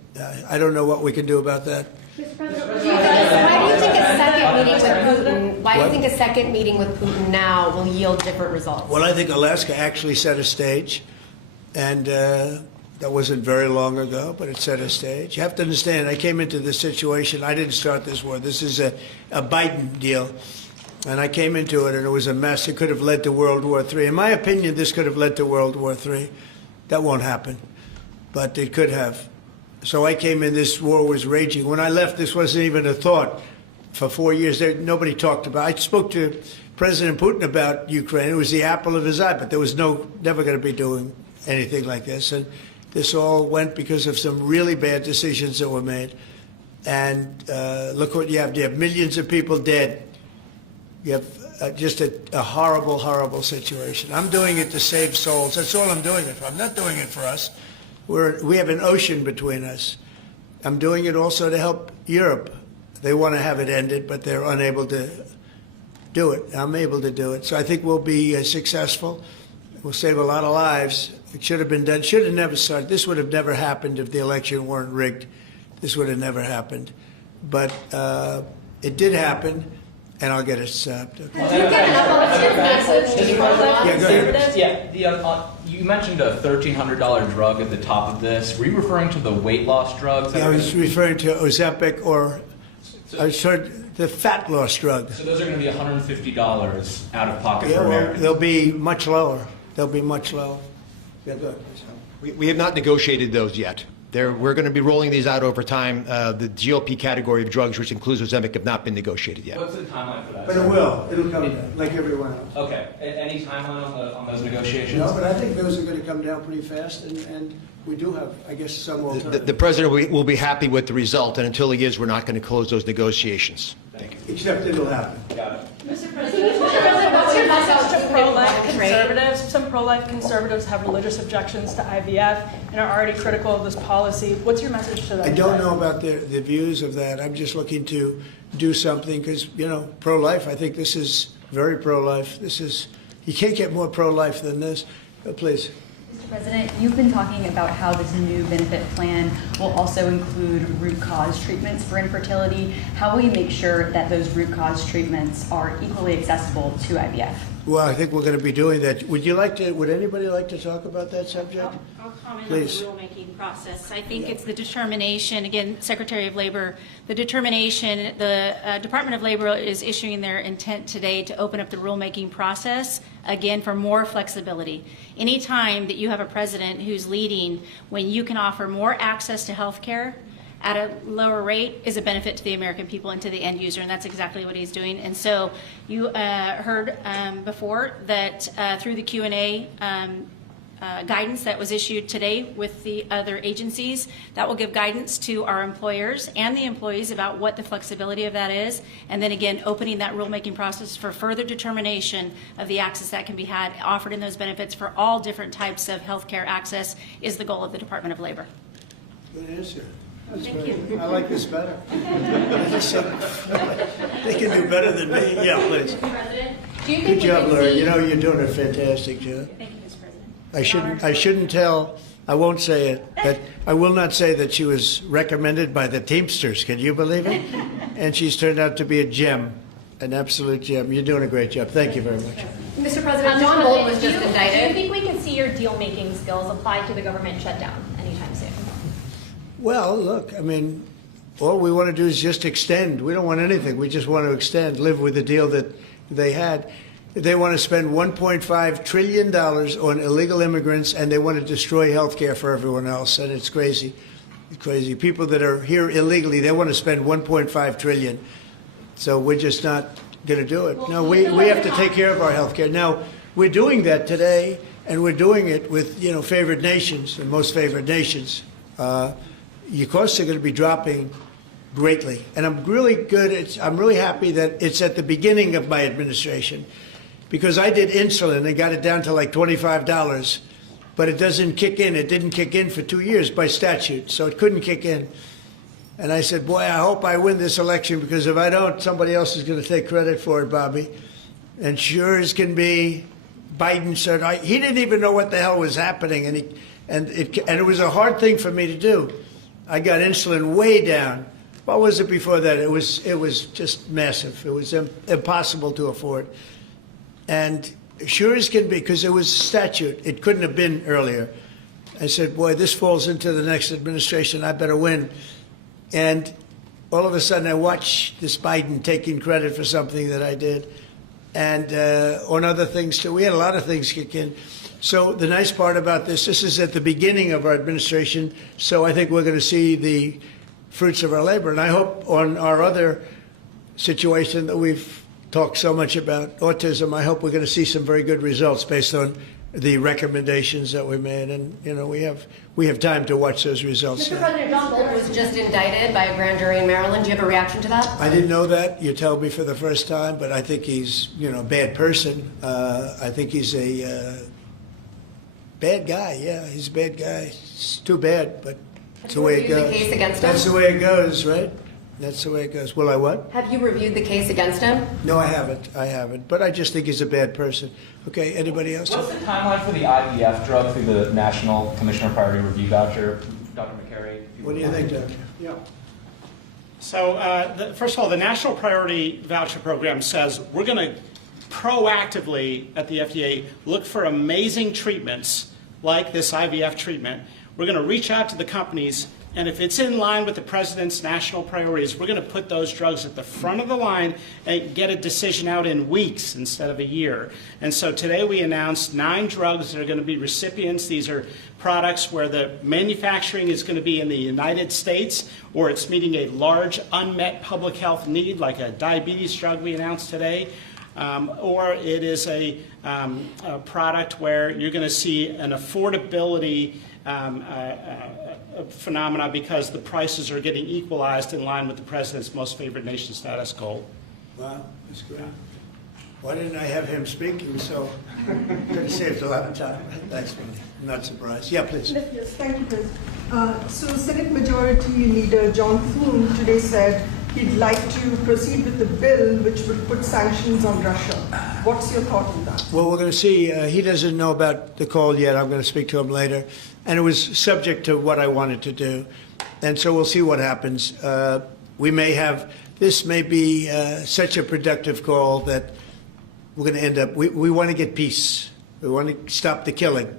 I don't know what we can do about that. Mr. President, why do you think a second meeting with Putin? Why do you think a second meeting with Putin now will yield different results? Well, I think Alaska actually set a stage, and that wasn't very long ago, but it set a stage. You have to understand, I came into this situation. I didn't start this war. This is a Biden deal, and I came into it, and it was a mess. It could have led to World War III. In my opinion, this could have led to World War III. That won't happen, but it could have. So I came in, this war was raging. When I left, this wasn't even a thought. For 4 years, nobody talked about it. I spoke to President Putin about Ukraine. It was the apple of his eye, but there was never going to be doing anything like this. And this all went because of some really bad decisions that were made. And look what you have. You have millions of people dead. You have just a horrible, horrible situation. I'm doing it to save souls. That's all I'm doing it for. I'm not doing it for us. We have an ocean between us. I'm doing it also to help Europe. They want to have it ended, but they're unable to do it. I'm able to do it. So I think we'll be successful. We'll save a lot of lives. It should have been done. Should have never started. This would have never happened if the election weren't rigged. This would have never happened. But it did happen, and I'll get it stopped. Okay. Message. Yeah, go ahead. Yeah, you mentioned a $1,300 drug at the top of this. Were you referring to the weight loss drugs? Yeah, I was referring to Ozempic or the fat loss drug. So those are going to be $150 out of pocket Yeah, for well, Americans. they'll be much lower. They'll be much lower. Yeah, go ahead. We have not negotiated those yet. We're going to be rolling these out over time. The GLP category of drugs, which includes Ozempic, have not been negotiated yet. What's the timeline for that? But it will. It'll come down, like everyone else. Okay. Any timeline on those negotiations? No, but I think those are going to come down pretty fast, and we do have, I guess, some alternative. The president will be happy with the result, and until he is, we're not going to close those negotiations. Thank you. Except it'll happen. Got it. Mr. President, what's your message to pro-life conservatives? Some pro-life conservatives have religious objections to IVF and are already critical of this policy. What's your message to them? I don't know about the views of that. I'm just looking to do something because, pro-life, I think this is very pro-life. You can't get more pro-life than this. Please. Mr. President, you've been talking about how this new benefit plan will also include root cause treatments for infertility. How will you make sure that those root cause treatments are equally accessible to IVF? Well, I think we're going to be doing that. Would anybody like to talk about that subject? I'll comment Please. on the rulemaking process. I think it's the determination, again, Secretary of Labor, the determination, the Department of Labor is issuing their intent today to open up the rulemaking process, again, for more flexibility. Anytime that you have a president who's leading when you can offer more access to health care at a lower rate is a benefit to the American people and to the end user, and that's exactly what he's doing. And so you heard before that through the Q&A guidance that was issued today with the other agencies, that will give guidance to our employers and the employees about what the flexibility of that is, and then again, opening that rulemaking process for further determination of the access that can be had, offered in those benefits for all different types of health care access is the goal of the Department of Labor. Good answer. Thank you. I like this better. They can do better than me. Yeah, please. President, do you Good think job, we can Laura. see... You're doing a fantastic job. Thank you, Mr. President. I shouldn't tell. I won't say it. But I will not say that she was recommended by the Teamsters. Can you believe it? And she's turned out to be a gem, an absolute gem. You're doing a great job. Thank you very much. Mr. President, John Bolton was just Do indicted. you think we can see your deal-making skills applied to the government shutdown anytime soon? Well, look, I mean, all we want to do is just extend. We don't want anything. We just want to extend, live with the deal that they had. They want to spend $1.5 trillion on illegal immigrants, and they want to destroy health care for everyone else, and it's crazy. It's crazy. People that are here illegally, they want to spend $1.5 trillion. So we're just not going to do it. No, we have to take care of our health care. Now, we're doing that today, and we're doing it with, favored nations, the most favored nations. Your costs are going to be dropping greatly. And I'm really I'm really happy that it's at the beginning of my administration, because I did insulin and got it down to like $25, but it doesn't kick in. It didn't kick in for 2 years by statute, so it couldn't kick in. And I said, boy, I hope I win this election, because if I don't, somebody else is going to take credit for it, Bobby. And sure as can be, Biden said, he didn't even know what the hell was happening, and it was a hard thing for me to do. I got insulin way down. What was it before that? It was just massive. It was impossible to afford. And sure as can be, because it was statute, it couldn't have been earlier. I said, boy, this falls into the next administration. I better win. And all of a sudden, I watch this Biden taking credit for something that I did, and on other things too. We had a lot of things kick in. So the nice part about this is at the beginning of our administration, so I think we're going to see the fruits of our labor. And I hope on our other situation that we've talked so much about, autism, I hope we're going to see some very good results based on the recommendations that we made, and we have time to watch those results. Mr. President, John Bolton was just indicted by a grand jury in Maryland. Do you have a reaction to that? I didn't know that. You tell me for the first time, but I think he's a bad person. I think he's a bad guy. Yeah, he's a bad guy. It's too bad, but that's the way it goes. The case against him? That's the way it goes, right? That's the way it goes. Will I what? Have you reviewed the case against him? No, I haven't. But I just think he's a bad person. Okay, anybody else? What's the timeline for the IVF drug through the National Commissioner Priority Review Voucher? Dr. McCary? What do you think, Doctor? Yeah. So, first of all, the National Priority Voucher Program says we're going to proactively at the FDA look for amazing treatments like this IVF treatment. We're going to reach out to the companies, and if it's in line with the President's national priorities, we're going to put those drugs at the front of the line and get a decision out in weeks instead of a year. And so today we announced 9 drugs that are going to be recipients. These are products where the manufacturing is going to be in the United States, or it's meeting a large unmet public health need, like a diabetes drug we announced today, or it is a product where you're going to see an affordability phenomena because the prices are getting equalized in line with the President's most favored nation status goal. Wow, that's great. Why didn't I have him speak? He was so could have saved a lot of time. Thanks, man. I'm not surprised. Yeah, please. Yes, thank you, President. So Senate Majority Leader John Thune today said he'd like to proceed with the bill which would put sanctions on Russia. What's your thought on that? Well, we're going to see. He doesn't know about the call yet. I'm going to speak to him later. And it was subject to what I wanted to do. And so we'll see what happens. We may have, this may be such a productive call that we're going to end up, we want to get peace. We want to stop the killing.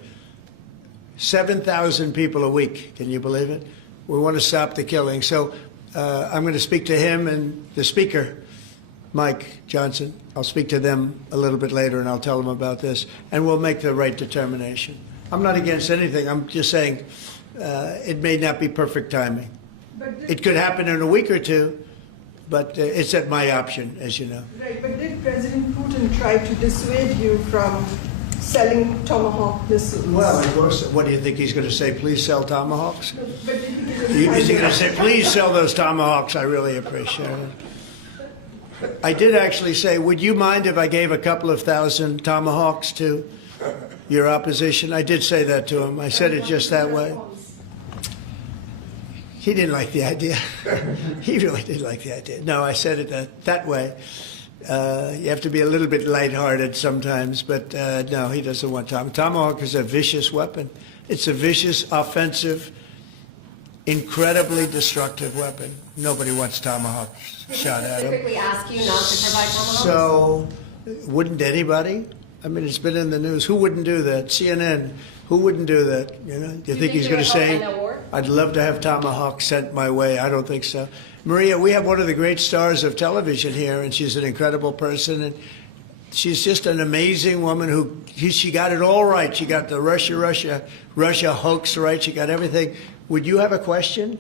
7,000 people a week. Can you believe it? We want to stop the killing. So I'm going to speak to him and the Speaker, Mike Johnson. I'll speak to them a little bit later, and I'll tell them about this, and we'll make the right determination. I'm not against anything. I'm just saying it may not be perfect timing. It could happen in a week or two, but it's at my option, as you know. Right, but did President Putin try to dissuade you from selling Tomahawk missiles? Well, of course. What do you think he's going to say? Please sell Tomahawks? But did he give Is he going to say, please sell those Tomahawks? I really appreciate it. I did actually say, would you mind if I gave a couple of thousand Tomahawks to your opposition? I did say that to him. I said it just that way. He didn't like the idea. He really didn't like the idea. No, I said it that way. You have to be a little bit lighthearted sometimes, but no, he doesn't want Tomahawk is a vicious weapon. It's a vicious, offensive, incredibly destructive weapon. Nobody wants Tomahawk shot at him. Specifically ask you not to provide Tomahawks? So, wouldn't anybody? I mean, it's been in the news. Who wouldn't do that? CNN. Who wouldn't do that? You know? Do you think he's going to say, "I'd love to have Tomahawk sent my way"? I don't think so. Maria, we have one of the great stars of television here, and she's an incredible person, and she's just an amazing woman who she got it all right. She got the Russia hoax right. She got everything. Would you have a question?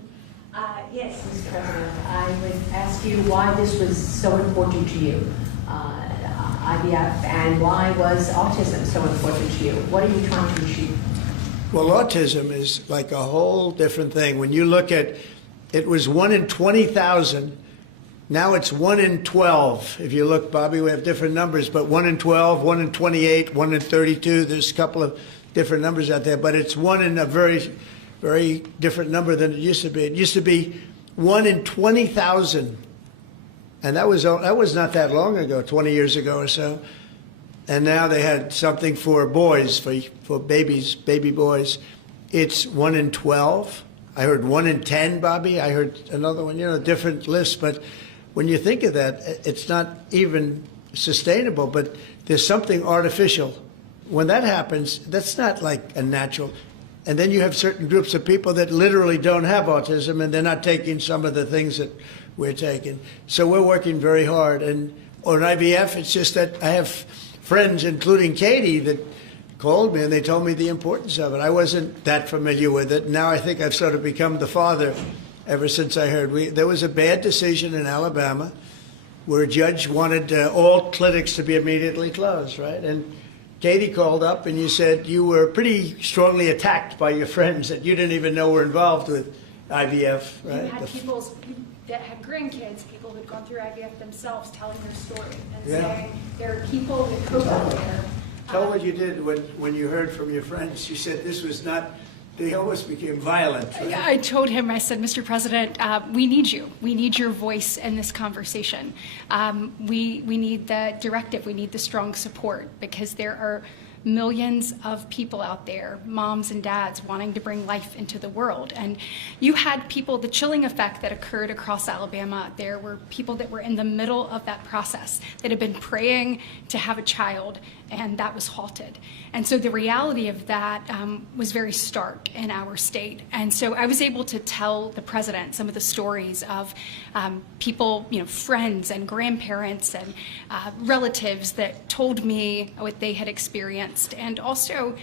Yes, Mr. President. I would ask you why this was so important to you, IVF, and why was autism so important to you? What are you trying to achieve? Well, autism is like a whole different thing. When you look at, it was 1 in 20,000. Now it's 1 in 12. If you look, Bobby, we have different numbers, but 1 in 12, 1 in 28, 1 in 32. There's a couple of different numbers out there, but it's 1 in a very, very different number than it used to be. It used to be 1 in 20,000. And that was not that long ago, 20 years ago or so. And now they had something for boys, for babies, baby boys. It's 1 in 12. I heard 1 in 10, Bobby. I heard another one, different lists. But when you think of that, it's not even sustainable, but there's something artificial. When that happens, that's not like a natural. And then you have certain groups of people that literally don't have autism, and they're not taking some of the things that we're taking. So we're working very hard. And on IVF, it's just that I have friends, including Katie, that called me and they told me the importance of it. I wasn't that familiar with it. Now I think I've sort of become the father ever since I heard. There was a bad decision in Alabama where a judge wanted all clinics to be immediately closed, right? And Katie called up and you said you were pretty strongly attacked by your friends that you didn't even know were involved with IVF, right? You had people that had grandkids, people who'd gone through IVF themselves, telling their story and saying there are people that cope out there. Tell what you did when you heard from your friends. You said this was not, they almost became violent. Right? I told him, I said, Mr. President, we need you. We need your voice in this conversation. We need the directive. We need the strong support because there are millions of people out there, moms and dads, wanting to bring life into the world. And you had people, the chilling effect that occurred across Alabama, there were people that were in the middle of that process that had been praying to have a child, and that was halted. And so the reality of that was very stark in our state. And so I was able to tell the president some of the stories of people, friends and grandparents and relatives that told me what they had experienced and also,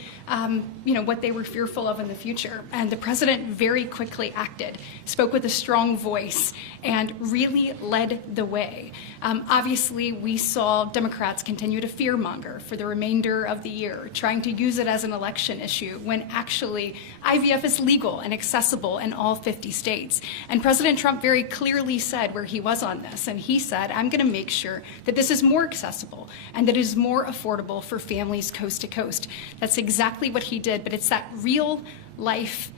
what they were fearful of in the future. And the president very quickly acted, spoke with a strong voice, and really led the way. Obviously, we saw Democrats continue to fearmonger for the remainder of the year, trying to use it as an election issue when actually IVF is legal and accessible in all 50 states. And President Trump very clearly said where he was on this, and he said, I'm going to make sure that this is more accessible and that it is more affordable for families coast to coast. That's exactly what he did, but it's that real life,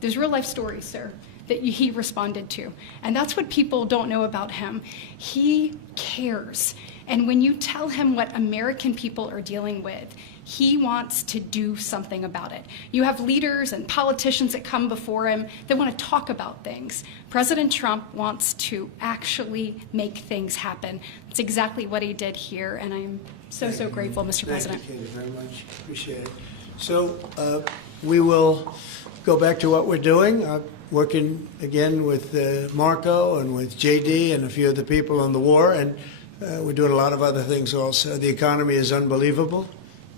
there's real life stories, sir, that he responded to. And that's what people don't know about him. He cares. And when you tell him what American people are dealing with, he wants to do something about it. You have leaders and politicians that come before him that want to talk about things. President Trump wants to actually make things happen. That's exactly what he did here, and I'm so grateful, Mr. President. Thank you, Katie, very much. Appreciate it. So we will go back to what we're doing. Working again with Marco and with JD and a few of the people on the war, and we're doing a lot of other things also. The economy is unbelievable.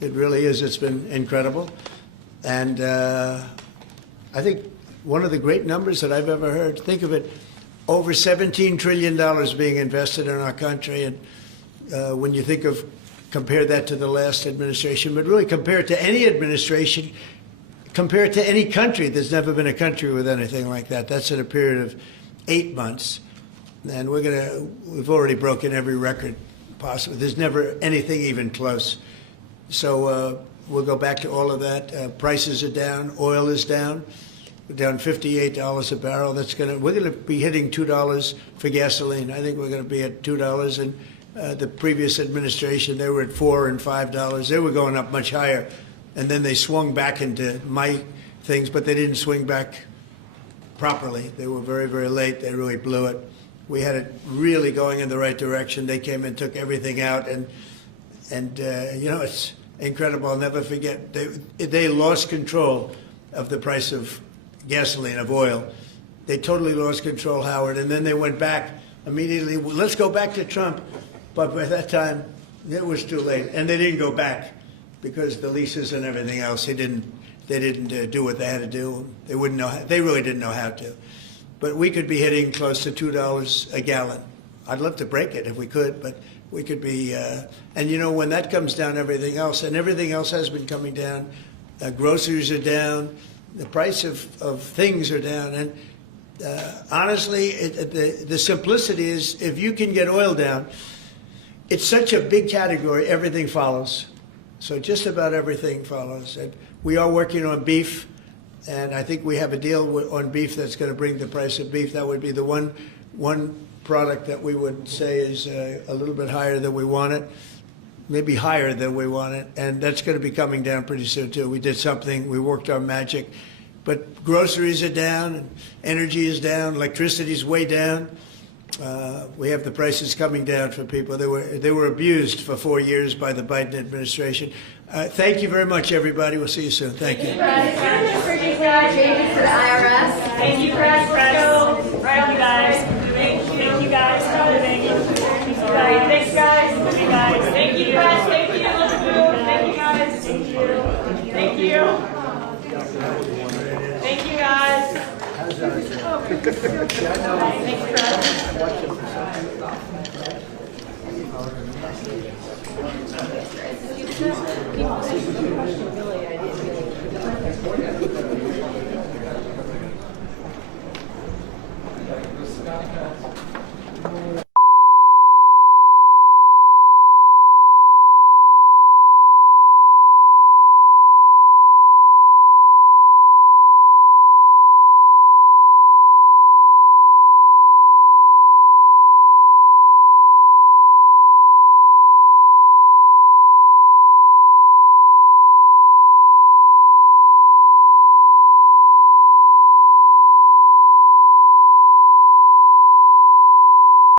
It really is. It's been incredible. And I think one of the great numbers that I've ever heard, think of it, over $17 trillion being invested in our country. And when you think of, compare that to the last administration, but really compare it to any administration, compare it to any country. There's never been a country with anything like that. That's in a period of 8 months. And we've already broken every record possible. There's never anything even close. So we'll go back to all of that. Prices are down. Oil is down. We're down $58 a barrel. We're going to be hitting $2 for gasoline. I think we're going to be at $2. And the previous administration, they were at $4 and $5. They were going up much higher. And then they swung back into my things, but they didn't swing back properly. They were very, very late. They really blew it. We had it really going in the right direction. They came and took everything out, and it's incredible. I'll never forget. They lost control of the price of gasoline, of oil. They totally lost control, Howard, and then they went back immediately. Let's go back to Trump. But by that time, it was too late, and they didn't go back because the leases and everything else. They didn't do what they had to do. They wouldn't know. They really didn't know how to. But we could be hitting close to $2 a gallon. I'd love to break it if we could, but we could be. And when that comes down, everything else has been coming down. Groceries are down. The price of things are down. And honestly, the simplicity is if you can get oil down, it's such a big category, everything follows. So just about everything follows. And we are working on beef. And I think we have a deal on beef that's going to bring the price of beef. That would be the one product that we would say is a little bit higher than we want it, maybe higher than we want it. And that's going to be coming down pretty soon, too. We did something. We worked our magic. But groceries are down, and energy is down, electricity is way down. We have the prices coming down for people. They were abused for 4 years by the Biden administration. Thank you very much, everybody. We'll see you soon. Thank you. Changes to the IRS. Thank you, Press. Right on, guys. Thank you, guys. Thank you. Thanks, guys. Thank you, Press. Thank you. Thank you, guys. Thank you. Thank you. Thank you, guys. Thanks, Press. Rosanna